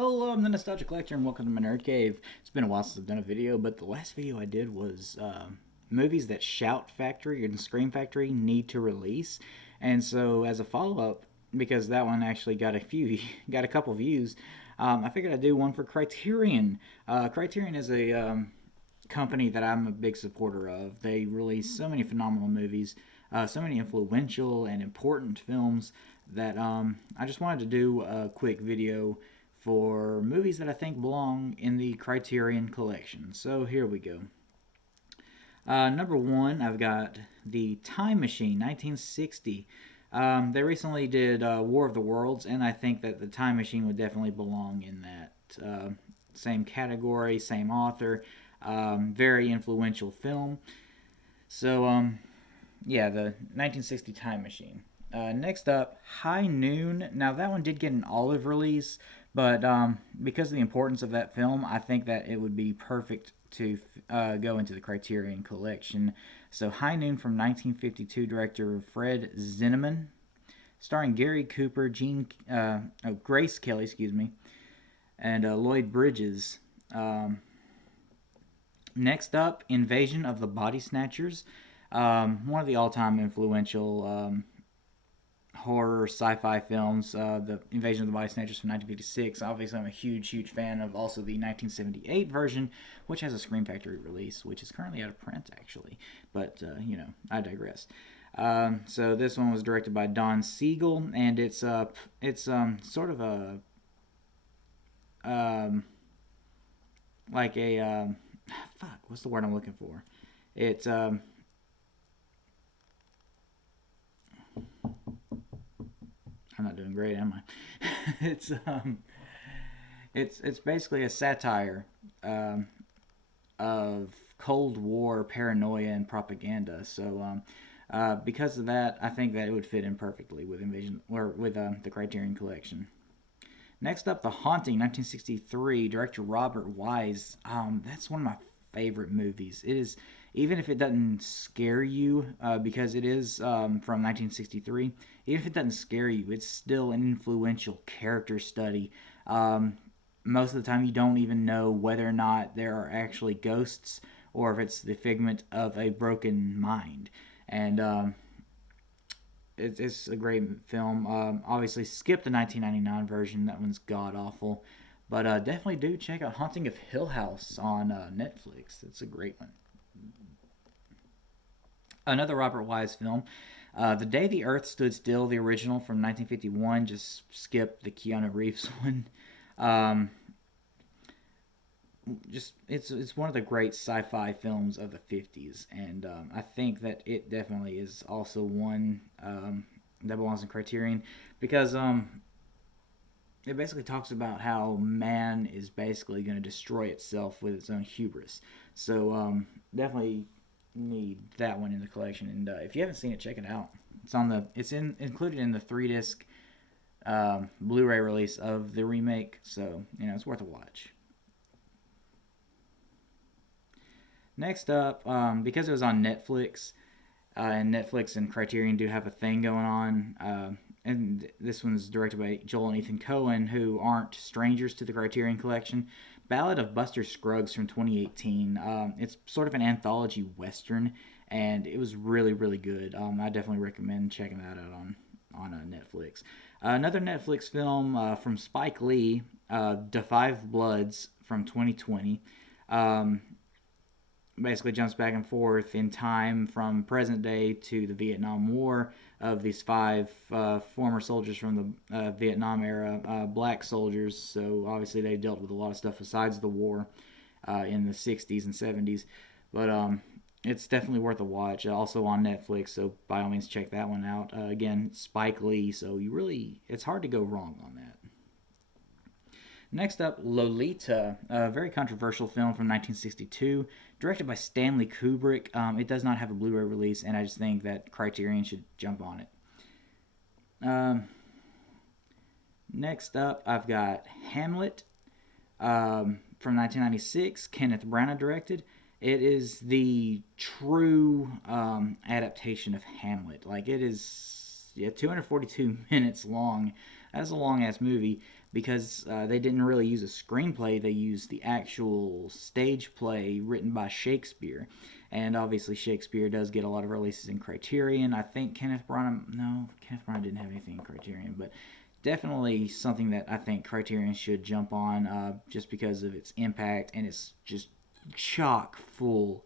Hello, I'm the Nostalgia Collector, and welcome to my Nerd Cave. It's been a while since I've done a video, but the last video I did was movies that Shout Factory and Scream Factory need to release. And so, as a follow-up, because that one actually got got a couple views, I figured I'd do one for Criterion. Criterion is a company that I'm a big supporter of. They release so many phenomenal movies, so many influential and important films that I just wanted to do a quick video for movies that I think belong in the Criterion collection. So here we go. Number one, I've got The Time Machine, 1960. They recently did War of the Worlds, and I think that The Time Machine would definitely belong in that same category, same author. Very influential film. So, yeah, the 1960 Time Machine. Next up, High Noon. Now, that one did get an olive release, but because of the importance of that film, I think that it would be perfect to go into the Criterion collection. So, High Noon from 1952, director Fred Zinnemann, starring Gary Cooper, Grace Kelly, and Lloyd Bridges. Next up, Invasion of the Body Snatchers. One of the all-time influential horror sci-fi films, the Invasion of the Body Snatchers from 1956. Obviously, I'm a huge fan of also the 1978 version, which has a Scream Factory release, which is currently out of print, actually. But, I digress. So this one was directed by Don Siegel, and it's sort of a like a fuck, what's the word I'm looking for? It's I'm not doing great, am I? It's basically a satire of Cold War paranoia and propaganda. So because of that, I think that it would fit in perfectly with Invasion or with the Criterion Collection. Next up, The Haunting, 1963, director Robert Wise. That's one of my favorite movies. It is, even if it doesn't scare you, because it is from 1963, even if it doesn't scare you, it's still an influential character study. Most of the time, you don't even know whether or not there are actually ghosts or if it's the figment of a broken mind. And it's a great film. Obviously, skip the 1999 version. That one's god awful. But definitely do check out Haunting of Hill House on Netflix. It's a great one. Another Robert Wise film, The Day the Earth Stood Still, the original from 1951. Just skip the Keanu Reeves one. Um, just it's one of the great sci-fi films of the 50s, and I think that it definitely is also one that belongs in Criterion because it basically talks about how man is basically going to destroy itself with its own hubris. So definitely need that one in the collection. And if you haven't seen it, check it out. It's included in the 3 disc Blu-ray release of the remake. So it's worth a watch. Next up, because it was on Netflix, and Netflix and Criterion do have a thing going on. And this one's directed by Joel and Ethan Cohen, who aren't strangers to the Criterion Collection. Ballot of Busters Scruggs from 2018. It's sort of an anthology western, and it was really good. I definitely recommend checking that out on Netflix. Another Netflix film from Spike Lee, Da Five Bloods from 2020. Basically jumps back and forth in time from present day to the Vietnam War of these 5 former soldiers from the Vietnam era, black soldiers. So obviously they dealt with a lot of stuff besides the war in the 60s and 70s. But it's definitely worth a watch. Also on Netflix, so by all means check that one out. Again, Spike Lee, so it's hard to go wrong on that. Next up, Lolita, a very controversial film from 1962, directed by Stanley Kubrick. It does not have a Blu-ray release, and I just think that Criterion should jump on it. Next up, I've got Hamlet from 1996. Kenneth Branagh directed. It is the true adaptation of Hamlet. Like, it is 242 minutes long. That's a long ass movie, because they didn't really use a screenplay. They used the actual stage play written by Shakespeare. And obviously, Shakespeare does get a lot of releases in Criterion. I think Kenneth Branagh, no, Kenneth Branagh didn't have anything in Criterion, but definitely something that I think Criterion should jump on, just because of its impact, and it's just chock full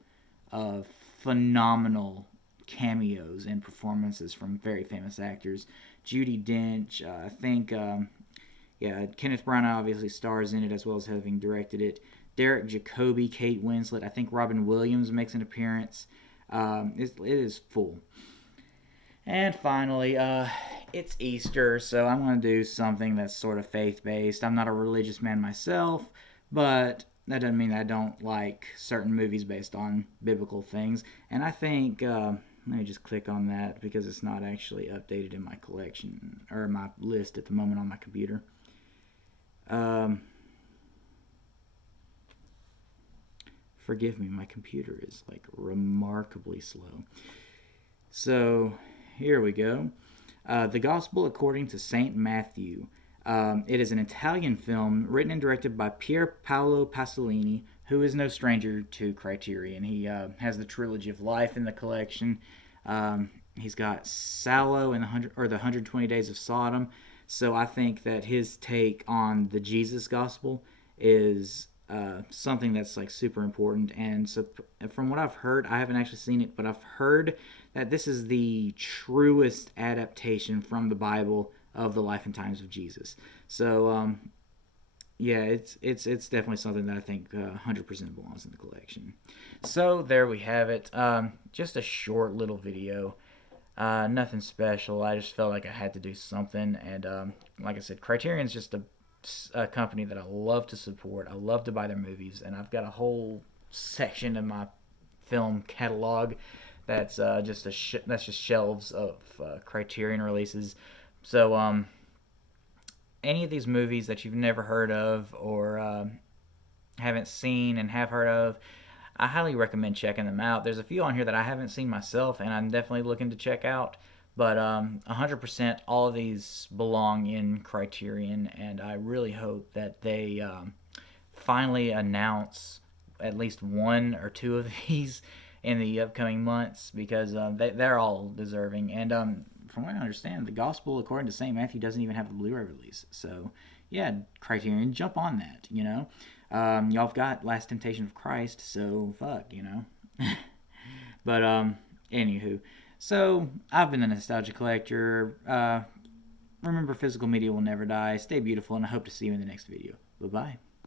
of phenomenal cameos and performances from very famous actors. Judi Dench, I think, yeah, Kenneth Branagh obviously stars in it as well as having directed it. Derek Jacobi, Kate Winslet, I think Robin Williams makes an appearance. It is full. And finally, it's Easter, so I'm going to do something that's sort of faith based. I'm not a religious man myself, but that doesn't mean that I don't like certain movies based on biblical things. And I think, let me just click on that because it's not actually updated in my collection or my list at the moment on my computer. Forgive me, my computer is like remarkably slow. So here we go. The Gospel According to St. Matthew. It is an Italian film written and directed by Pier Paolo Pasolini, who is no stranger to Criterion. He has the Trilogy of Life in the collection. He's got Sallow and the 120 Days of Sodom. So I think that his take on the Jesus Gospel is something that's like super important. And so, from what I've heard, I haven't actually seen it, but I've heard that this is the truest adaptation from the Bible of the life and times of Jesus. So, yeah, it's definitely something that I think 100% belongs in the collection. So there we have it. Just a short little video. Nothing special. I just felt like I had to do something, and like I said, Criterion's just a company that I love to support. I love to buy their movies, and I've got a whole section of my film catalog that's just shelves of Criterion releases. So any of these movies that you've never heard of or haven't seen and have heard of, I highly recommend checking them out. There's a few on here that I haven't seen myself, and I'm definitely looking to check out. But 100% all of these belong in Criterion, and I really hope that they finally announce at least one or two of these in the upcoming months, because they're all deserving. And from what I understand, the Gospel According to St. Matthew doesn't even have a Blu-ray release. So, yeah, Criterion, jump on that, you know. Y'all have got Last Temptation of Christ, so fuck, you know. But, anywho. So, I've been the Nostalgia Collector. Remember, physical media will never die. Stay beautiful, and I hope to see you in the next video. Bye-bye.